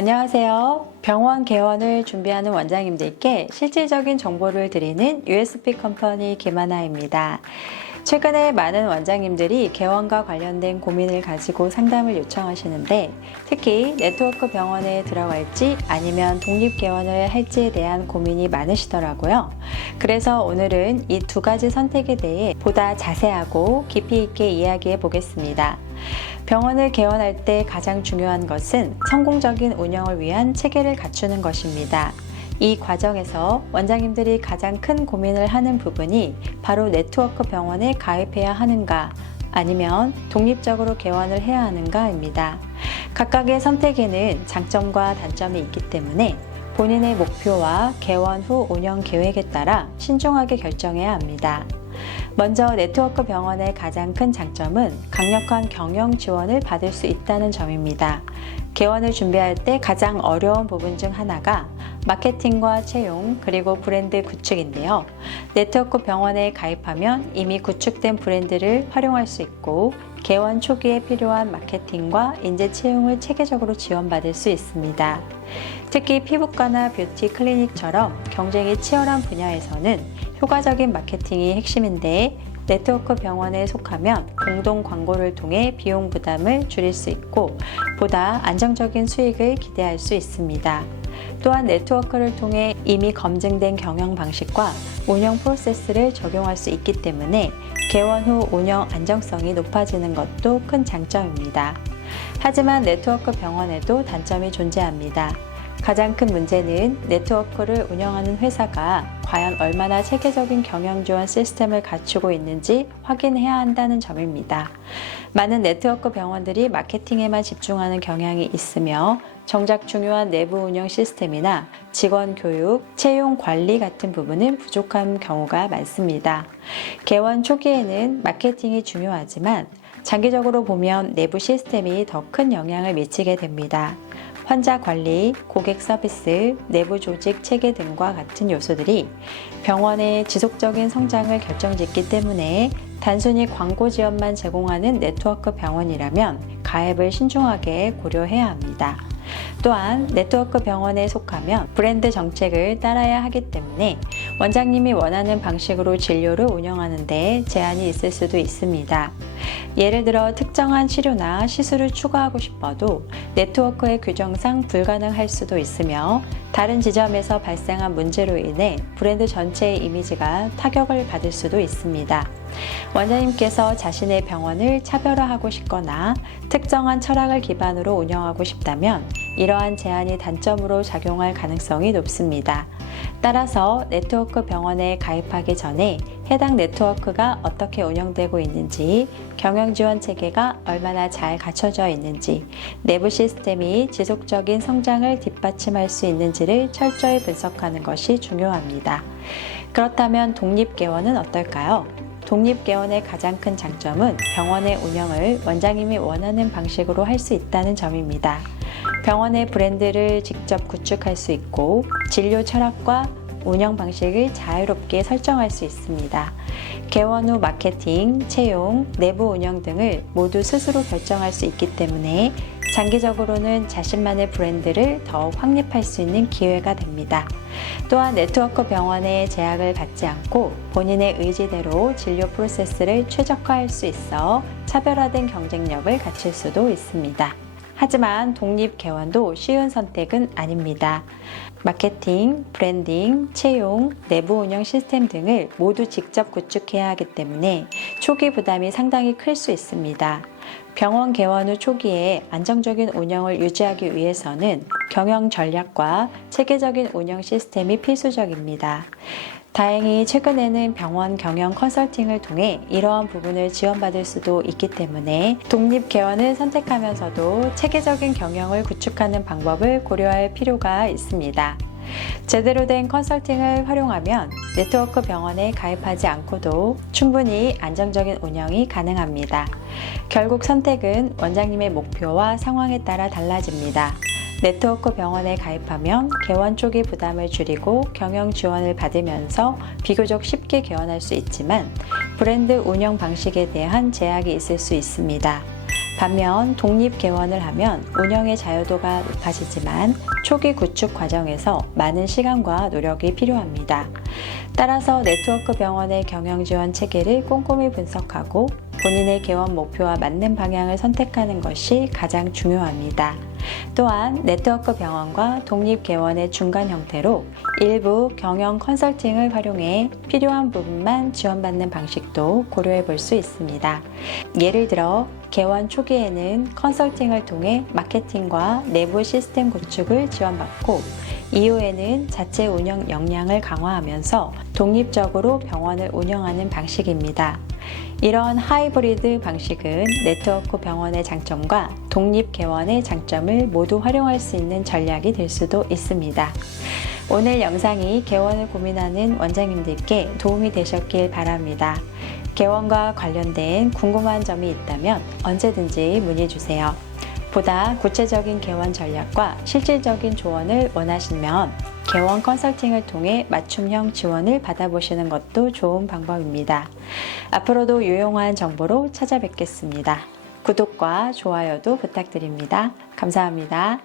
안녕하세요. 병원 개원을 준비하는 원장님들께 실질적인 정보를 드리는 USP 컴퍼니 김하나입니다. 최근에 많은 원장님들이 개원과 관련된 고민을 가지고 상담을 요청하시는데 특히 네트워크 병원에 들어갈지 아니면 독립 개원을 할지에 대한 고민이 많으시더라고요. 그래서 오늘은 이 두 가지 선택에 대해 보다 자세하고 깊이 있게 이야기해 보겠습니다. 병원을 개원할 때 가장 중요한 것은 성공적인 운영을 위한 체계를 갖추는 것입니다. 이 과정에서 원장님들이 가장 큰 고민을 하는 부분이 바로 네트워크 병원에 가입해야 하는가 아니면 독립적으로 개원을 해야 하는가입니다. 각각의 선택에는 장점과 단점이 있기 때문에 본인의 목표와 개원 후 운영 계획에 따라 신중하게 결정해야 합니다. 먼저 네트워크 병원의 가장 큰 장점은 강력한 경영 지원을 받을 수 있다는 점입니다. 개원을 준비할 때 가장 어려운 부분 중 하나가 마케팅과 채용 그리고 브랜드 구축인데요. 네트워크 병원에 가입하면 이미 구축된 브랜드를 활용할 수 있고 개원 초기에 필요한 마케팅과 인재 채용을 체계적으로 지원받을 수 있습니다. 특히 피부과나 뷰티 클리닉처럼 경쟁이 치열한 분야에서는 효과적인 마케팅이 핵심인데 네트워크 병원에 속하면 공동 광고를 통해 비용 부담을 줄일 수 있고 보다 안정적인 수익을 기대할 수 있습니다. 또한 네트워크를 통해 이미 검증된 경영 방식과 운영 프로세스를 적용할 수 있기 때문에 개원 후 운영 안정성이 높아지는 것도 큰 장점입니다. 하지만 네트워크 병원에도 단점이 존재합니다. 가장 큰 문제는 네트워크를 운영하는 회사가 과연 얼마나 체계적인 경영 지원 시스템을 갖추고 있는지 확인해야 한다는 점입니다. 많은 네트워크 병원들이 마케팅에만 집중하는 경향이 있으며 정작 중요한 내부 운영 시스템이나 직원 교육, 채용 관리 같은 부분은 부족한 경우가 많습니다. 개원 초기에는 마케팅이 중요하지만 장기적으로 보면 내부 시스템이 더 큰 영향을 미치게 됩니다. 환자 관리, 고객 서비스, 내부 조직 체계 등과 같은 요소들이 병원의 지속적인 성장을 결정짓기 때문에 단순히 광고 지원만 제공하는 네트워크 병원이라면 가입을 신중하게 고려해야 합니다. 또한 네트워크 병원에 속하면 브랜드 정책을 따라야 하기 때문에 원장님이 원하는 방식으로 진료를 운영하는 데 제한이 있을 수도 있습니다. 예를 들어 특정한 치료나 시술을 추가하고 싶어도 네트워크의 규정상 불가능할 수도 있으며 다른 지점에서 발생한 문제로 인해 브랜드 전체의 이미지가 타격을 받을 수도 있습니다. 원장님께서 자신의 병원을 차별화하고 싶거나 특정한 철학을 기반으로 운영하고 싶다면 이러한 제한이 단점으로 작용할 가능성이 높습니다. 따라서 네트워크 병원에 가입하기 전에 해당 네트워크가 어떻게 운영되고 있는지, 경영 지원 체계가 얼마나 잘 갖춰져 있는지, 내부 시스템이 지속적인 성장을 뒷받침할 수 있는지를 철저히 분석하는 것이 중요합니다. 그렇다면 독립개원은 어떨까요? 독립개원의 가장 큰 장점은 병원의 운영을 원장님이 원하는 방식으로 할 수 있다는 점입니다. 병원의 브랜드를 직접 구축할 수 있고 진료 철학과 운영 방식을 자유롭게 설정할 수 있습니다. 개원 후 마케팅, 채용, 내부 운영 등을 모두 스스로 결정할 수 있기 때문에 장기적으로는 자신만의 브랜드를 더욱 확립할 수 있는 기회가 됩니다. 또한 네트워크 병원의 제약을 받지 않고 본인의 의지대로 진료 프로세스를 최적화할 수 있어 차별화된 경쟁력을 갖출 수도 있습니다. 하지만 독립 개원도 쉬운 선택은 아닙니다. 마케팅, 브랜딩, 채용, 내부 운영 시스템 등을 모두 직접 구축해야 하기 때문에 초기 부담이 상당히 클 수 있습니다. 병원 개원 후 초기에 안정적인 운영을 유지하기 위해서는 경영 전략과 체계적인 운영 시스템이 필수적입니다. 다행히 최근에는 병원 경영 컨설팅을 통해 이러한 부분을 지원받을 수도 있기 때문에 독립 개원을 선택하면서도 체계적인 경영을 구축하는 방법을 고려할 필요가 있습니다. 제대로 된 컨설팅을 활용하면 네트워크 병원에 가입하지 않고도 충분히 안정적인 운영이 가능합니다. 결국 선택은 원장님의 목표와 상황에 따라 달라집니다. 네트워크 병원에 가입하면 개원 초기 부담을 줄이고 경영 지원을 받으면서 비교적 쉽게 개원할 수 있지만 브랜드 운영 방식에 대한 제약이 있을 수 있습니다. 반면 독립 개원을 하면 운영의 자유도가 높아지지만 초기 구축 과정에서 많은 시간과 노력이 필요합니다. 따라서 네트워크 병원의 경영 지원 체계를 꼼꼼히 분석하고 본인의 개원 목표와 맞는 방향을 선택하는 것이 가장 중요합니다. 또한 네트워크 병원과 독립 개원의 중간 형태로 일부 경영 컨설팅을 활용해 필요한 부분만 지원받는 방식도 고려해 볼 수 있습니다. 예를 들어 개원 초기에는 컨설팅을 통해 마케팅과 내부 시스템 구축을 지원받고 이후에는 자체 운영 역량을 강화하면서 독립적으로 병원을 운영하는 방식입니다. 이런 하이브리드 방식은 네트워크 병원의 장점과 독립 개원의 장점을 모두 활용할 수 있는 전략이 될 수도 있습니다. 오늘 영상이 개원을 고민하는 원장님들께 도움이 되셨길 바랍니다. 개원과 관련된 궁금한 점이 있다면 언제든지 문의 주세요. 보다 구체적인 개원 전략과 실질적인 조언을 원하시면 개원 컨설팅을 통해 맞춤형 지원을 받아보시는 것도 좋은 방법입니다. 앞으로도 유용한 정보로 찾아뵙겠습니다. 구독과 좋아요도 부탁드립니다. 감사합니다.